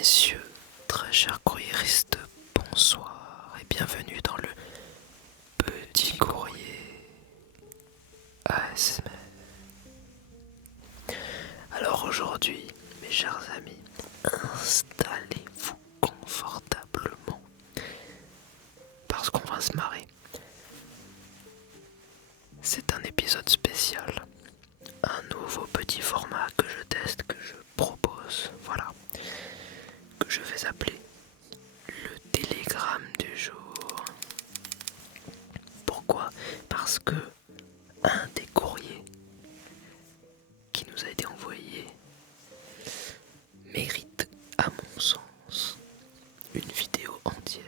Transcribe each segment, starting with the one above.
messieurs, très chers courriéristes, bonsoir et bienvenue dans le petit courrier ASMR. Alors aujourd'hui, mes chers amis, installez-vous confortablement parce qu'on va se marrer. C'est un épisode spécial, un nouveau petit format que je teste, que je propose, voilà, que je vais appeler le télégramme du jour. Pourquoi ? Parce que un des courriers qui nous a été envoyé mérite, à mon sens, une vidéo entière.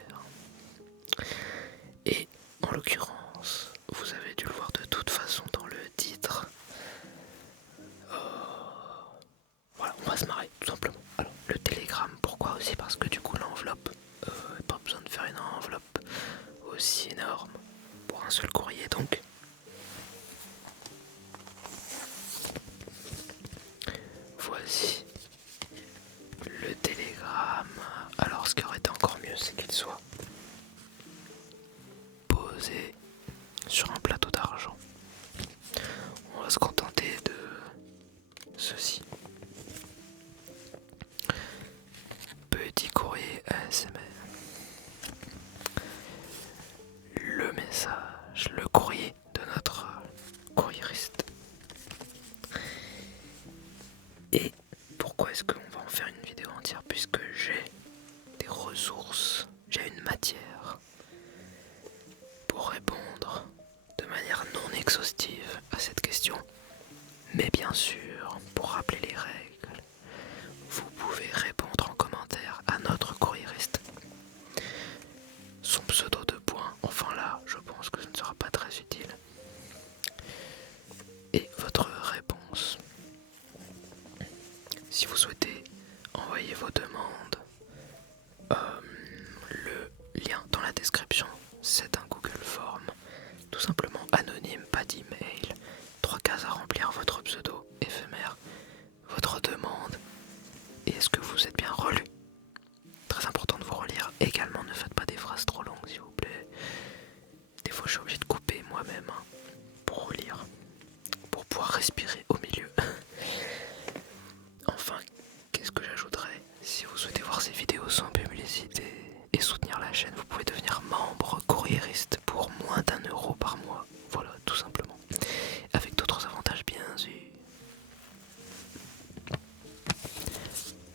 Et en l'occurrence, vous avez dû le voir de toute façon dans le titre. Voilà, on va se marrer tout simplement. Alors, le télégramme, pourquoi aussi ? Parce que du coup l'enveloppe, pas besoin de faire une enveloppe aussi énorme pour un seul courrier donc. Voici le télégramme. Alors ce qui aurait été encore mieux, c'est qu'il soit posé sur un plateau d'argent. On va se contenter de ceci. Petit courrier ASMR. Le message, le courrier de notre courriériste. Et pourquoi est-ce qu'on va en faire une vidéo entière ? Puisque j'ai des ressources, j'ai une matière pour répondre de manière non exhaustive à cette question. Mais bien sûr, pour rappeler les règles, vous pouvez répondre en commentaire à notre courriériste. Son pseudo de points, enfin là, je pense que ce ne sera pas très utile. Et votre réponse. Si vous souhaitez envoyer vos demandes, le lien dans la description, c'est un Google Form, tout simplement anonyme, pas d'email, 3 cases à remplir, votre pseudo éphémère, votre demande, et est-ce que vous êtes bien relu ? Très important de vous relire. Également, ne faites pas des phrases trop longues s'il vous plaît. Des fois je suis obligé de couper moi-même pour relire, pour pouvoir respirer au milieu. Enfin, qu'est-ce que j'ajouterais ? Si vous souhaitez voir ces vidéos sans publicité et soutenir la chaîne, vous pouvez devenir membre courriériste pour moins d'1 € par mois. Voilà, tout simplement. Avec d'autres avantages bien sûr.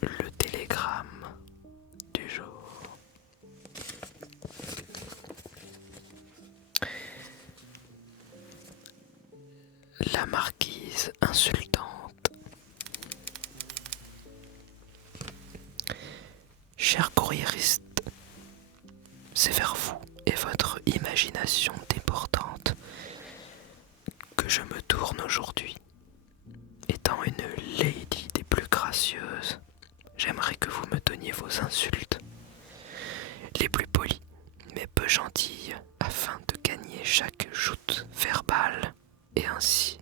Le télégramme du jour. La marquise insultante. Cher courriériste, c'est vers vous et votre imagination débordante que je me tourne aujourd'hui. Étant une lady des plus gracieuses, j'aimerais que vous me donniez vos insultes, les plus polies mais peu gentilles, afin de gagner chaque joute verbale et ainsi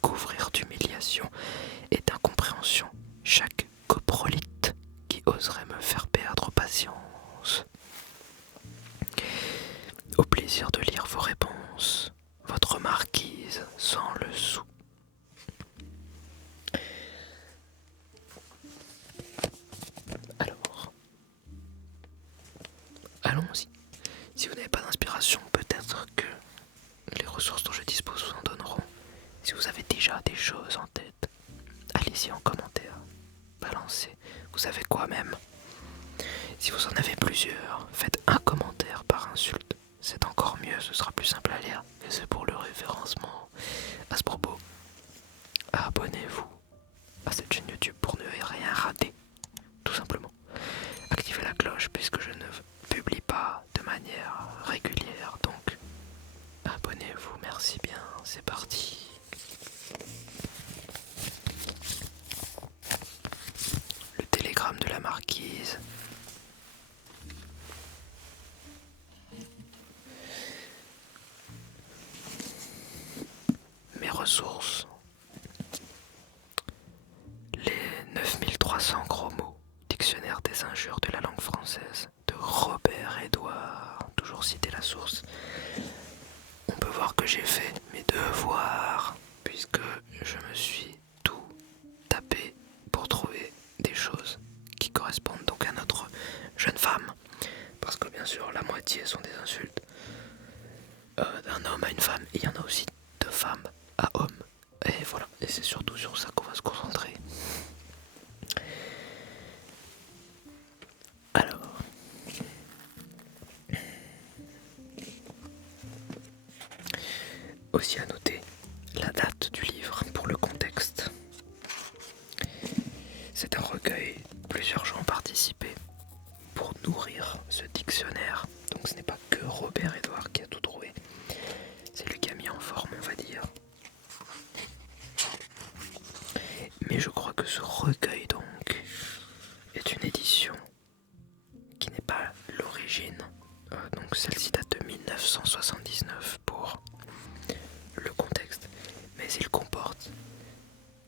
couvrir d'humiliation et d'incompréhension chaque coprolite qui oserait me faire perdre patience. Au plaisir de lire vos réponses, votre marquise sans le sou. Alors, allons-y. Si vous n'avez pas d'inspiration, peut-être que les ressources dont je dispose vous en donneront. Si vous avez déjà des choses en tête, allez-y en commentaire, balancez. Vous savez quoi même ? Si vous en avez plusieurs, faites un commentaire par insulte. C'est encore mieux, ce sera plus simple à lire. Et c'est pour le référencement. À ce propos, abonnez-vous à cette chaîne YouTube pour ne rien rater. Tout simplement. Activez la cloche puisque je ne publie pas de manière régulière. Donc, abonnez-vous, merci bien. C'est parti. Le télégramme de la marquise. Mes ressources. Les 9300 gros mots, dictionnaire des que j'ai fait mes devoirs, puisque je me suis tout tapé pour trouver des choses qui correspondent donc à notre jeune femme. Parce que bien sûr, la moitié sont des insultes d'un homme à une femme, et il y en a aussi de femmes à hommes. Et voilà, et c'est surtout sur ça qu'on va se concentrer. Alors, aussi à noter la date du livre pour le contexte. C'est un recueil, plusieurs gens ont participé pour nourrir ce dictionnaire. Donc ce n'est pas que Robert Edouard qui a tout trouvé, c'est lui qui a mis en forme, on va dire. Mais je crois que ce recueil donc est une édition qui n'est pas l'origine. Donc celle-ci date de 1979 pour le contexte. Mais il comporte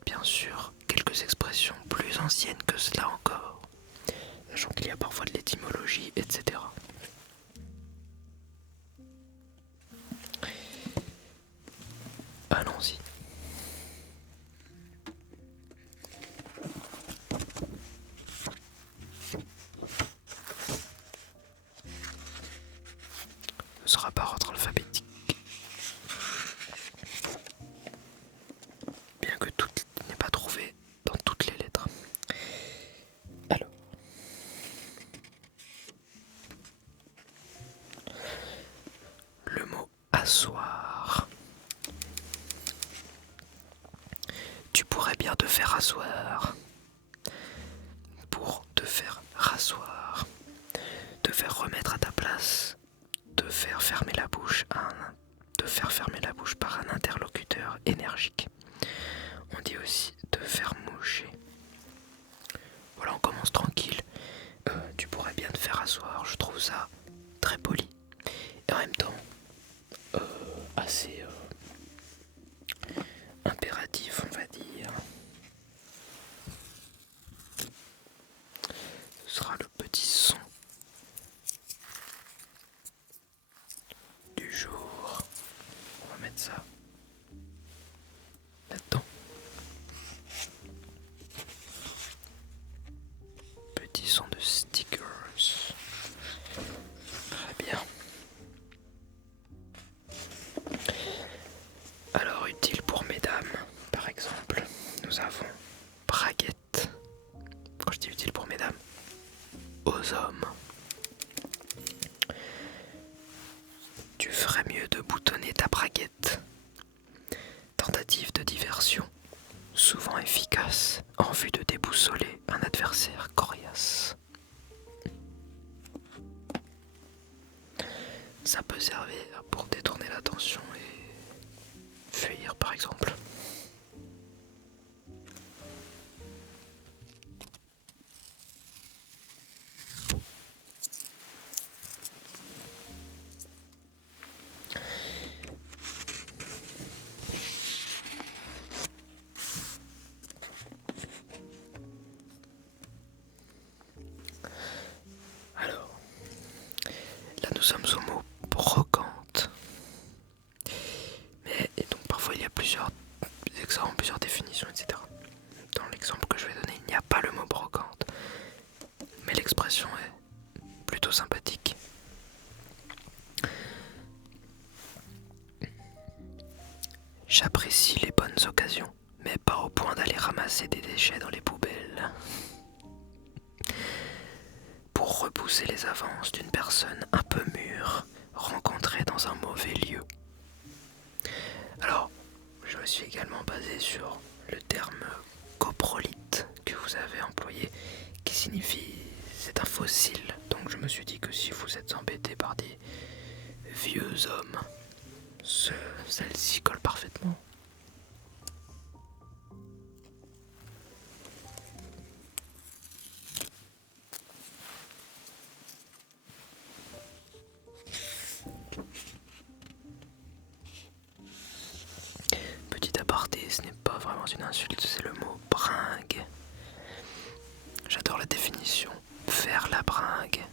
bien sûr quelques expressions plus anciennes que cela encore, sachant qu'il y a parfois de l'étymologie, etc. Allons-y. Ce sera par ordre alphabétique. Bien que tout n'est pas trouvé dans toutes les lettres. Alors. Le mot asseoir. Tu pourrais bien te faire asseoir. Pour te faire rasseoir. Te faire remettre à ta place. Te faire fermer la bouche par un interlocuteur énergique. On dit aussi te faire moucher. Voilà, on commence tranquille. Tu pourrais bien te faire asseoir. Je trouve ça très poli. Et en même temps, assez impératif, on va dire. Ce sera le petit son du jour. On va mettre ça là-dedans. Petit son de stickers. Très bien. Alors, utile pour mesdames, par exemple, nous avons braguette. Quand je dis utile pour mesdames, aux hommes. Tu ferais mieux de boutonner ta braguette. Tentative de diversion, souvent efficace en vue de déboussoler un adversaire coriace. Ça peut servir pour détourner l'attention et fuir, par exemple. Alors, là nous sommes au mot brocante. Mais et donc parfois il y a plusieurs exemples, plusieurs définitions, etc. Dans l'exemple que je vais donner, il n'y a pas le mot brocante. Mais l'expression est plutôt sympathique. J'apprécie les bonnes occasions, mais pas au point d'aller ramasser des déchets dans les poubelles. Pour repousser les avances d'une personne un peu mûre, rencontrée dans un mauvais lieu. Alors, je me suis également basé sur le terme coprolite que vous avez employé, qui signifie c'est un fossile. Donc je me suis dit que si vous êtes embêté par des vieux hommes, celle-ci colle parfaitement. Petit aparté, ce n'est pas vraiment une insulte, c'est le mot bringue. J'adore la définition. Faire la bringue.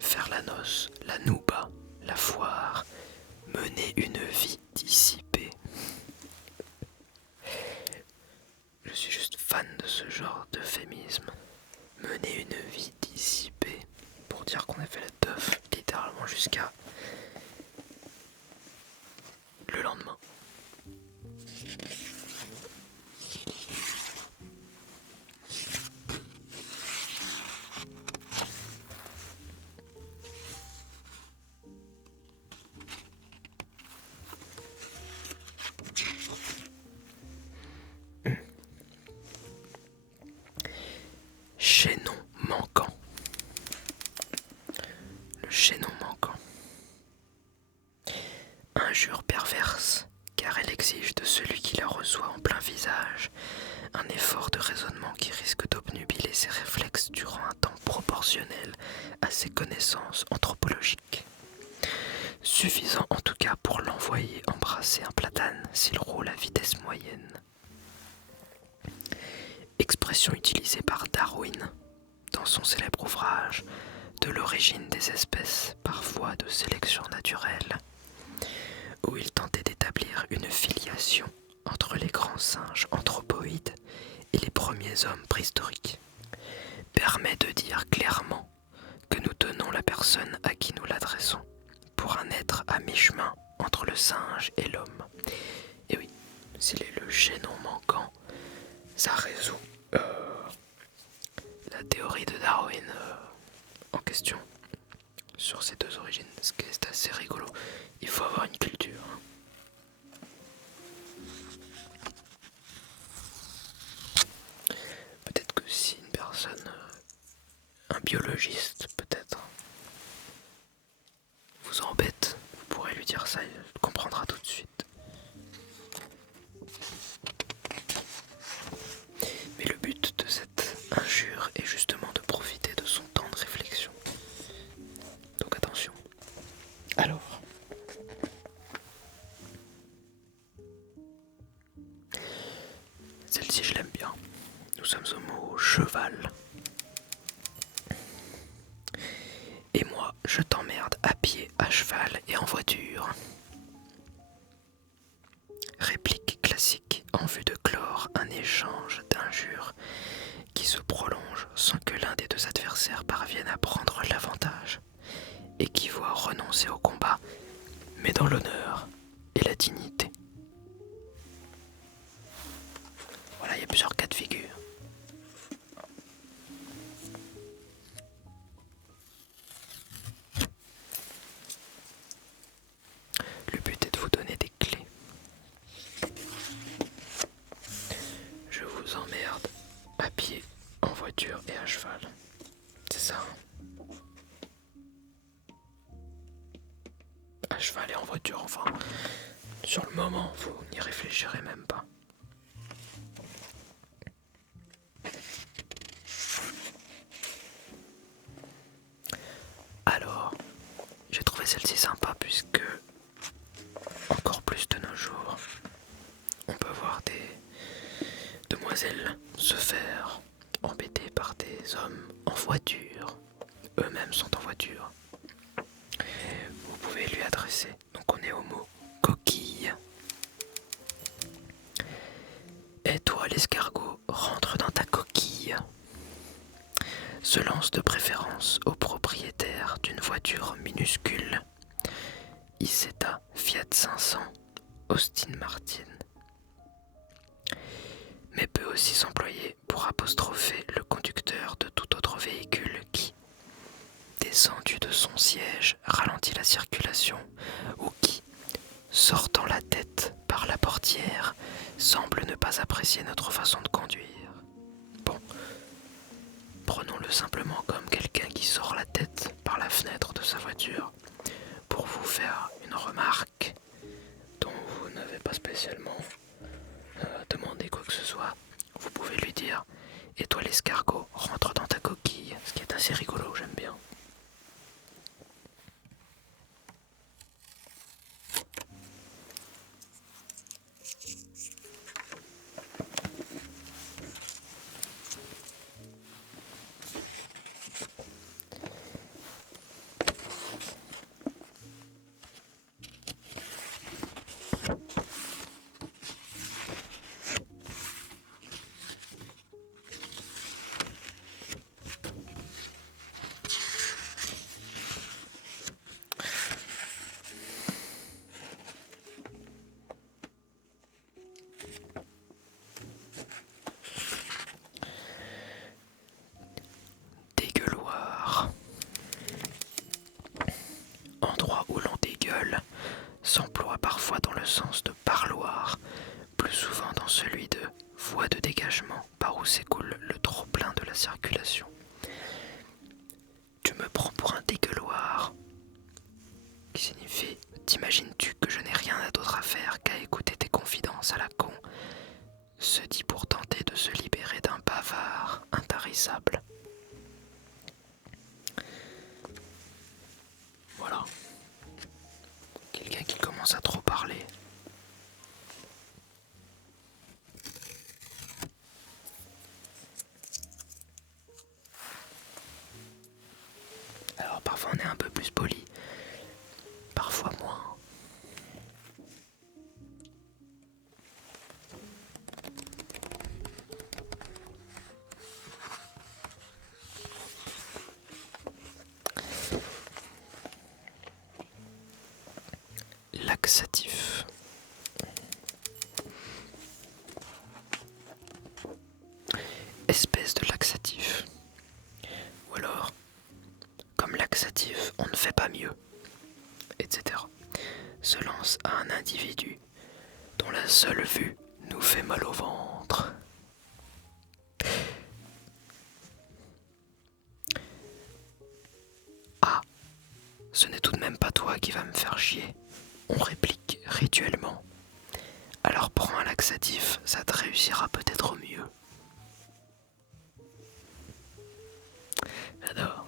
Faire la noce, la nouba, la foire, Mener une vie dissipée. Je suis juste fan de ce genre d'euphémisme. Mener une vie dissipée. Pour dire qu'on a fait la teuf littéralement jusqu'à le lendemain. Chaînon manquant. Le chaînon manquant. Injure perverse, car elle exige de celui qui la reçoit en plein visage un effort de raisonnement qui risque d'obnubiler ses réflexes durant un temps proportionnel à ses connaissances anthropologiques. Suffisant en tout cas pour l'envoyer embrasser un platane s'il roule à vitesse moyenne. Expression utilisée par Darwin dans son célèbre ouvrage De l'origine des espèces par voie de sélection naturelle, où il tentait d'établir une filiation entre les grands singes anthropoïdes et les premiers hommes préhistoriques, permet de dire clairement que nous tenons la personne à qui nous l'adressons pour un être à mi-chemin entre le singe et l'homme. Et oui, s'il est le chaînon manquant, ça résout la théorie de Darwin en question sur ces deux origines, ce qui est assez rigolo. Il faut avoir une culture. Peut-être que si une personne, un biologiste peut-être, vous embête, vous pourrez lui dire ça, il comprendra tout de suite. Mais le but de cette injure est justement de profiter de son temps de réflexion. Donc attention. Alors, celle-ci je l'aime bien. Nous sommes au mot cheval. Et moi, je t'emmerde à pied, à cheval et en voiture. Réplique classique en vue de clore un échange d'injures qui se prolonge sans que l'un des deux adversaires parvienne à prendre l'avantage et qui voit renoncer au combat, mais dans l'honneur et la dignité. Voilà, il y a plusieurs cas de figure. Le but est de vous donner des clés. Je vous emmerde à pied, en voiture et à cheval. C'est ça, hein. À cheval et en voiture, enfin. Sur le moment, vous n'y réfléchirez même pas. Alors, j'ai trouvé celle-ci sympa puisque, encore plus de nos jours, on peut voir des demoiselles se faire embêter par des hommes en voiture. Eux-mêmes sont en voiture. Vous pouvez lui adresser. Donc on est au mot coquille. Et toi l'escargot, rentre dans ta coquille. Se lance de préférence au propriétaire d'une voiture minuscule. Isetta Fiat 500 Austin Martin. Mais peut aussi s'employer pour apostropher le conducteur de tout autre véhicule qui, descendu de son siège, ralentit la circulation ou qui, sortant la tête par la portière, semble ne pas apprécier notre façon de conduire. Bon, prenons-le simplement comme quelqu'un qui sort la tête par la fenêtre de sa voiture pour vous faire une remarque dont vous n'avez pas spécialement demandé quoi que ce soit. Vous pouvez lui dire « Et toi l'escargot, rentre dans ta coquille », ce qui est assez rigolo, j'aime bien. s'emploie parfois dans le sens de parloir, plus souvent dans celui de voie de dégagement par où s'écoule le trop-plein de la circulation. Tu me prends pour un dégueuloir, qui signifie t'imagines-tu que je n'ai rien d'autre à faire qu'à écouter tes confidences à la con, se dit pour tenter de se libérer d'un bavard intarissable. Voilà. Quelqu'un qui commence à trop parler. Alors parfois on est un peu plus poli, parfois moins. Laxatif. Espèce de laxatif. Ou alors, comme laxatif, on ne fait pas mieux, etc. Se lance à un individu dont la seule vue nous fait mal au ventre. Ah, ce n'est tout de même pas toi qui vas me faire chier. On réplique rituellement. Alors prends un laxatif, ça te réussira peut-être au mieux. J'adore.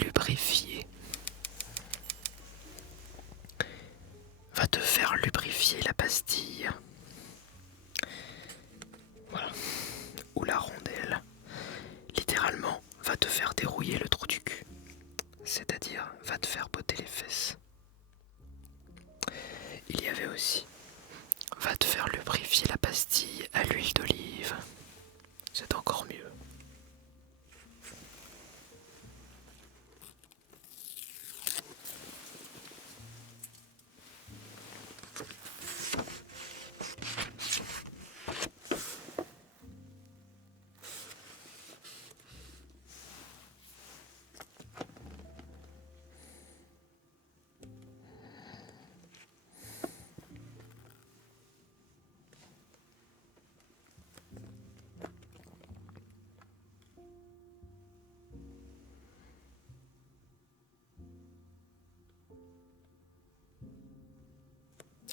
Lubrifier. Va te faire lubrifier la pastille. Voilà. Ou la rondelle. Littéralement, va te faire dérouiller le trou du cul. C'est-à-dire, va te faire botter les fesses. Il y avait aussi, va te faire lubrifier la pastille à l'huile d'olive. C'est encore mieux.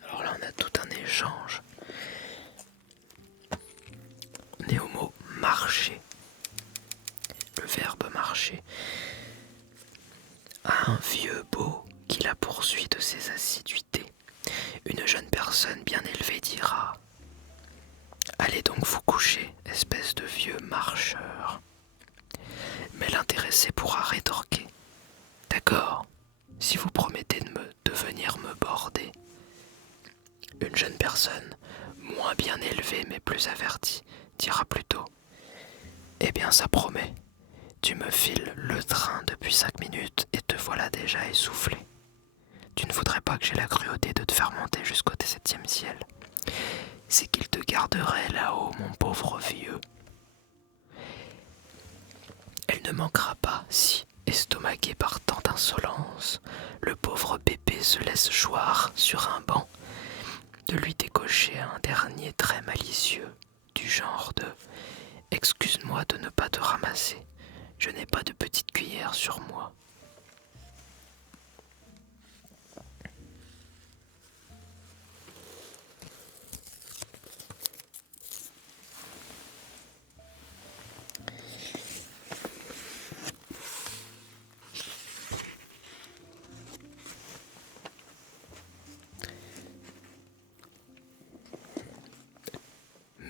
Alors là, on a tout un échange. On est au mot marcher. Le verbe marcher. À un vieux beau qui la poursuit de ses assiduités. Une jeune personne bien élevée dira: allez donc vous coucher, espèce de vieux marcheur. Mais l'intéressé pourra rétorquer: d'accord, si vous promettez de venir me border. Une jeune personne, moins bien élevée mais plus avertie, dira plutôt: eh bien ça promet, tu me files le train depuis 5 minutes et te voilà déjà essoufflé. Tu ne voudrais pas que j'aie la cruauté de te faire monter jusqu'au 7e ciel. C'est qu'il te garderait là-haut, mon pauvre vieux. Elle ne manquera pas si, estomaqué par tant d'insolence, le pauvre bébé se laisse choir sur un banc, de lui décocher un dernier trait malicieux, du genre de « excuse-moi de ne pas te ramasser, je n'ai pas de petite cuillère sur moi ».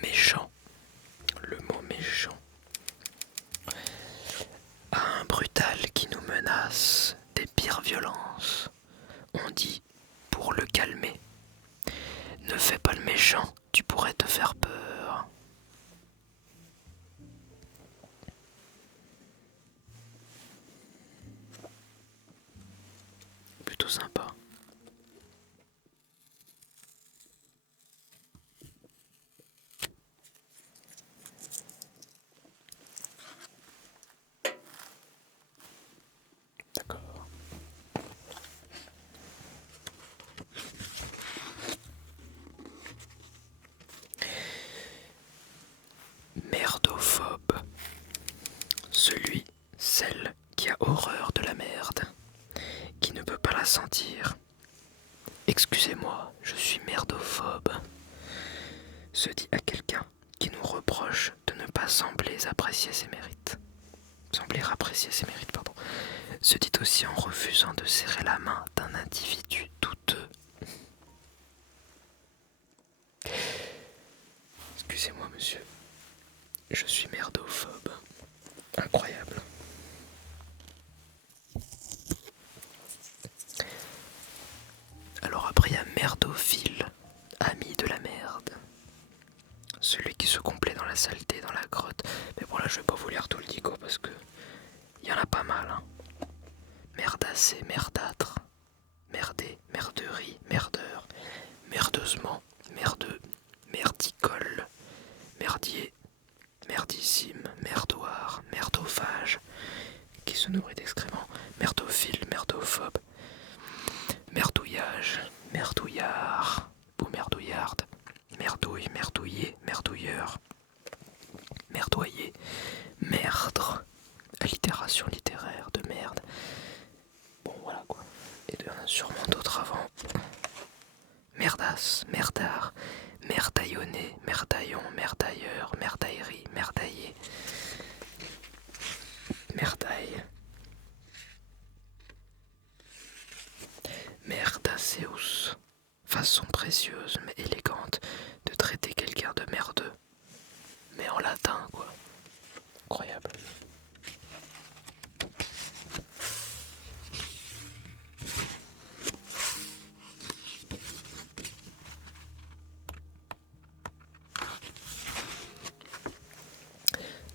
Méchant, le mot méchant. À un brutal qui nous menace des pires violences, on dit, pour le calmer: ne fais pas le méchant. méchant, tu pourrais te faire peur. Plutôt sympa. D'accord. Merdophobe. Celui, celle qui a horreur de la merde, qui ne peut pas la sentir. Excusez-moi, je suis merdophobe. Se dit à quelqu'un qui nous reproche de ne pas sembler apprécier ses mérites. Se dit aussi en refusant de serrer la main d'un individu douteux. Excusez-moi, monsieur. Je suis merdophobe. Incroyable. Alors après, il y a merdophile, ami de la merde. Celui qui se complaît dans la saleté, dans la grotte. Mais bon, là, je vais pas vous lire tout le dico parce que il y en a pas mal. Hein. Merdacé, merdâtre, merdé, merderie, merdeur, merdeusement, merdeux, merdicole, merdier, merdissime, merdoir, merdophage, qui se nourrit d'excréments, merdophile, merdophobe, merdouillage, merdouillard ou merdouillarde, merdouille, merdouillé, merdouilleur, merdoyer, merdre, allitération littéraire de merde. Bon voilà quoi. Et il y en a sûrement d'autres avant. Merdasse, merdard, merdaillonné, merdaillon, merdailleur, merdaillerie, merdaillé, merdaille, merdacéus, façon précieuse mais élégante de traiter quelqu'un de merdeux, mais en latin quoi. Incroyable.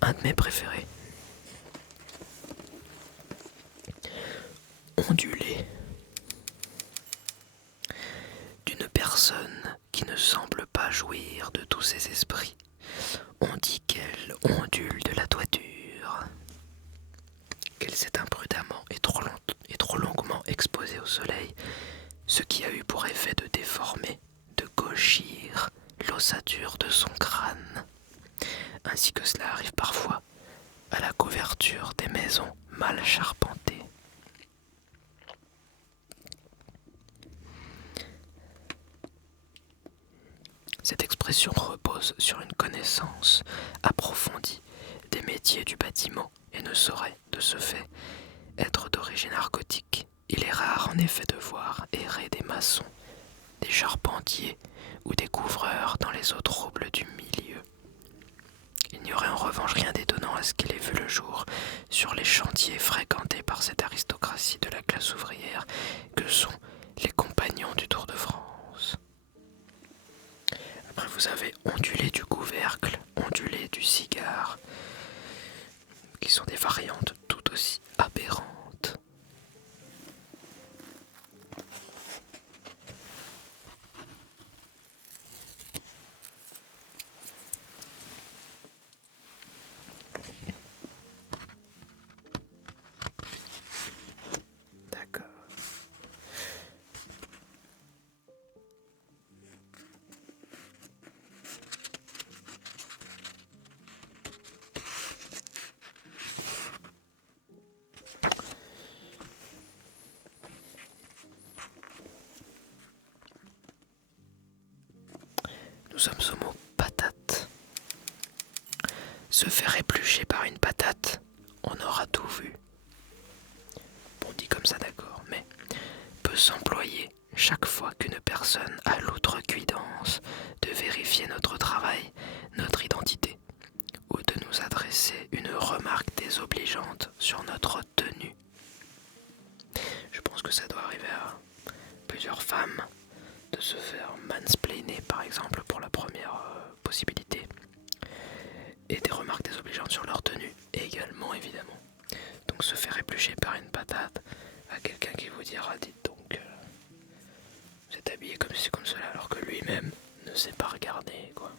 Un de mes préférés. Ondulé. D'une personne qui ne semble pas jouir de tous ses esprits. On dit qu'elle ondule de la toiture. Qu'elle s'est imprudemment et trop longuement exposée au soleil, ce qui a eu pour effet de déformer, de gauchir l'ossature de son crâne. Ainsi que cela arrive parfois à la couverture des maisons mal charpentées. Cette expression repose sur une connaissance approfondie des métiers du bâtiment et ne saurait, de ce fait, être d'origine argotique. Il est rare en effet de voir errer des maçons, des charpentiers ou des couvreurs dans les eaux troubles du milieu. Il n'y aurait en revanche rien d'étonnant à ce qu'il ait vu le jour sur les chantiers fréquentés par cette aristocratie de la classe ouvrière que sont les compagnons du Tour de France. Après vous avez ondulé du couvercle, ondulé du cigare, qui sont des variantes tout aussi aberrantes. D'accord. Nous sommes au mot patate. Se faire éplucher par une patate, on aura tout vu. Bon, dit comme ça d'accord, mais peut s'employer chaque fois qu'une personne a l'outrecuidance de vérifier notre travail, notre identité, ou de nous adresser une remarque désobligeante sur notre tenue. Je pense que ça doit arriver à plusieurs femmes de se faire mansplainer par exemple pour possibilités. Et des remarques désobligeantes sur leur tenue, également évidemment. Donc se faire éplucher par une patate à quelqu'un qui vous dira dites donc, vous êtes habillé comme ceci comme cela alors que lui-même ne sait pas regarder quoi.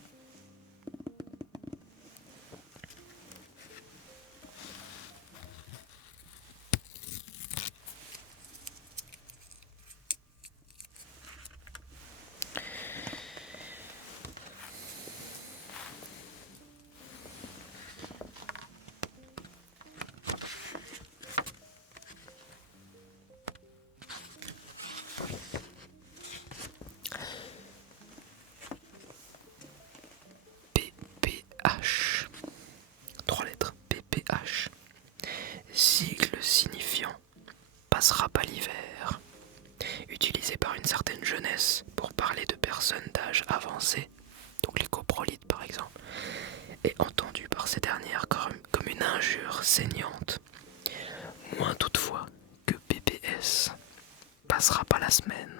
PPH. 3 lettres. PPH. Sigle signifiant passera pas l'hiver. Utilisé par une certaine jeunesse pour parler de personnes d'âge avancé, donc les coprolites par exemple, et entendu par ces dernières comme une injure saignante. Moins toutefois que PPS passera pas la semaine,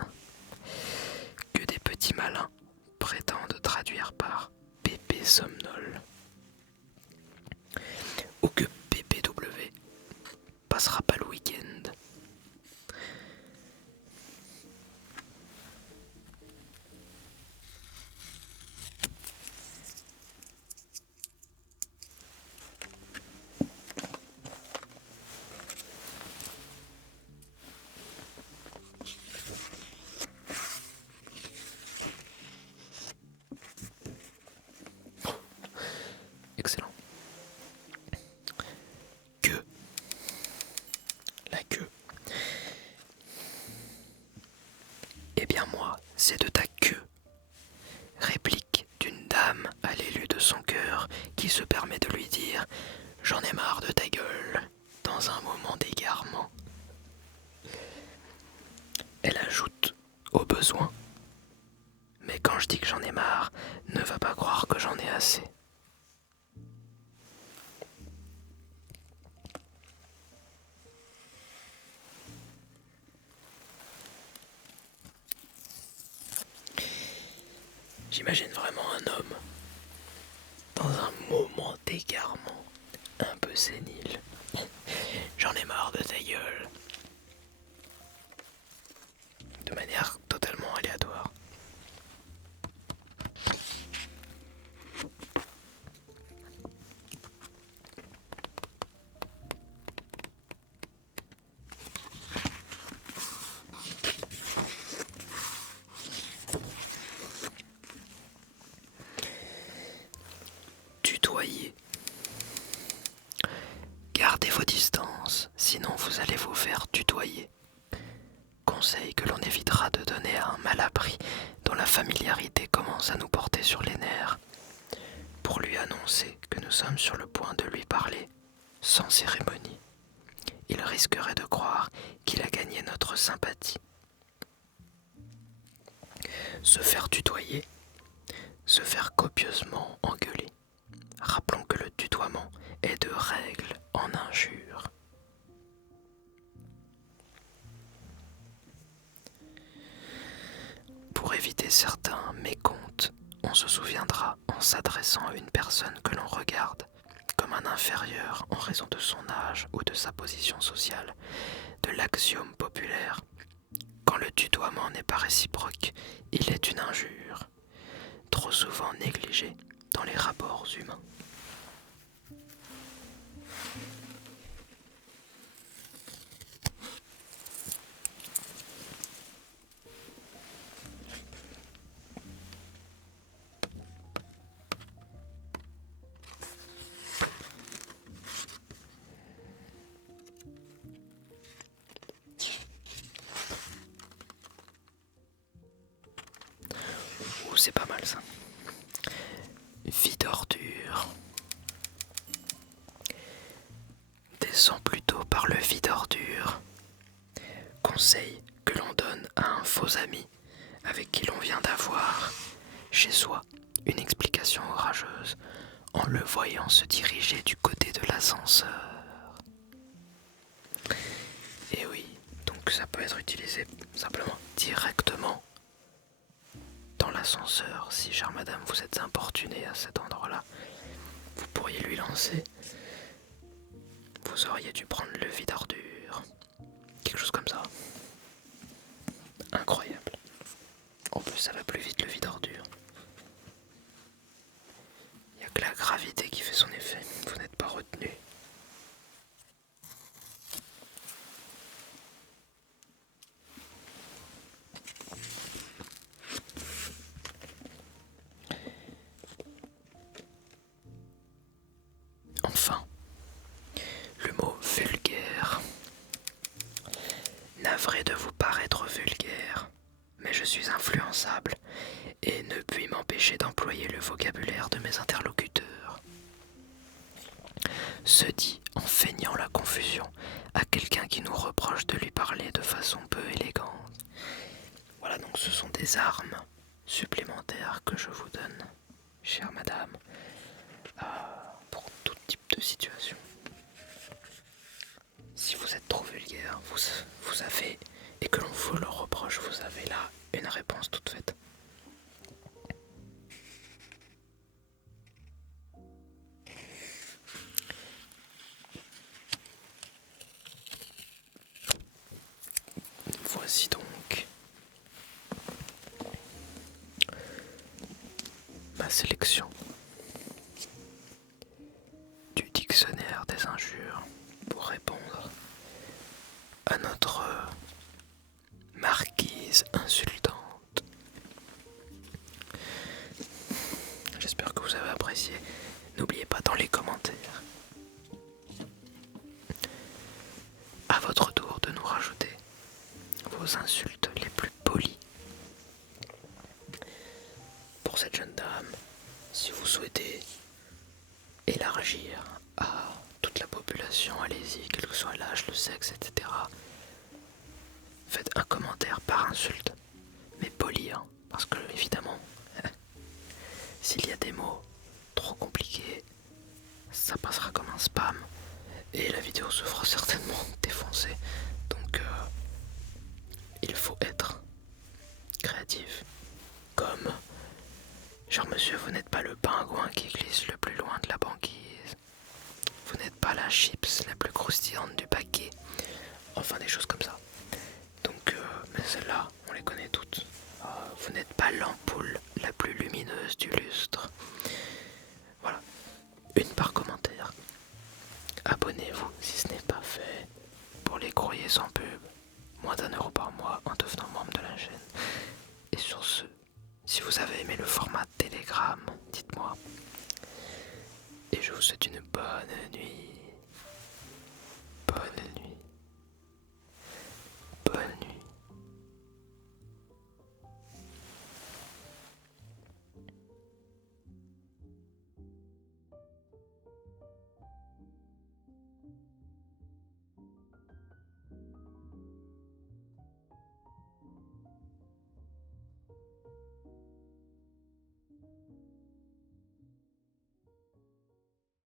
que des petits malins prétendent traduire par PP somnol, ou que PPW passera pas le week-end. Excellent. Que. La queue. Eh bien moi, c'est de ta queue. Réplique d'une dame à l'élu de son cœur qui se permet de lui dire « J'en ai marre de ta gueule » dans un moment d'égarement. Elle ajoute au besoin « Mais quand je dis que j'en ai marre, ne va pas croire que j'en ai assez. » J'imagine vraiment un homme dans un moment d'égarement un peu sénile. J'en ai marre de ta gueule. De manière totalement aléatoire. Tutoyer. Gardez vos distances, sinon vous allez vous faire tutoyer. Conseil que l'on évitera de donner à un malappris dont la familiarité commence à nous porter sur les nerfs, pour lui annoncer que nous sommes sur le point de lui parler sans cérémonie. Il risquerait de croire qu'il a gagné notre sympathie. Se faire tutoyer, se faire copieusement engueuler. Rappelons que le tutoiement est de règle en injure. Pour éviter certains mécomptes, on se souviendra en s'adressant à une personne que l'on regarde comme un inférieur en raison de son âge ou de sa position sociale, de l'axiome populaire. Quand le tutoiement n'est pas réciproque, il est une injure, trop souvent négligée dans les rapports humains. C'est pas mal ça. Vie d'ordure. Descends plutôt par le vide ordure. Conseil que l'on donne à un faux ami avec qui l'on vient d'avoir chez soi une explication orageuse en le voyant se diriger du côté de l'ascenseur. Et oui, donc ça peut être utilisé simplement directement dans l'ascenseur. l'ascenseur, si chère madame vous êtes importunée à cet endroit-là, vous pourriez lui lancer. Vous auriez dû prendre le vide-ordure. Quelque chose comme ça. Incroyable. En plus ça va plus vite le vide-ordure. Il n'y a que la gravité qui fait son effet. Vous n'êtes pas retenu. Enfin, le mot vulgaire. Navré de vous paraître vulgaire, mais je suis influençable et ne puis m'empêcher d'employer le vocabulaire de mes interlocuteurs. Se dit en feignant la confusion à quelqu'un qui nous reproche de lui parler de façon peu élégante. Voilà, donc ce sont des armes supplémentaires que je vous donne, chère madame, pour tout type de situation. Si vous êtes trop vulgaire, vous avez, et que l'on vous le reproche, vous avez là une réponse toute faite. Voici donc ma sélection du dictionnaire des injures pour répondre à notre marquise insultante. J'espère que vous avez apprécié. N'oubliez pas dans les commentaires, à votre tour, de nous rajouter vos insultes les plus polies pour cette jeune dame. Si vous souhaitez élargir à toute la population, allez-y, quel que soit l'âge, le sexe, etc. Faites un commentaire par insulte, mais poli, hein, parce que évidemment, s'il y a des mots trop compliqués, ça passera comme un spam et la vidéo se fera certainement défoncer. Donc il faut être créatif. Comme genre monsieur, vous n'êtes pas le pingouin qui glisse le plus loin de la banquise. Vous n'êtes pas la chips la plus croustillante du paquet. Enfin des choses comme ça. Donc mais celles-là, on les connaît toutes. Vous n'êtes pas l'ampoule la plus lumineuse du lustre. Voilà. Une par commentaire. Abonnez-vous si ce n'est pas fait pour les courriers sans pub. Moins d'1 € par mois en devenant membre de la chaîne. Et sur ce, si vous avez aimé le format Telegram, dites-moi. Et je vous souhaite une bonne nuit. Bonne nuit.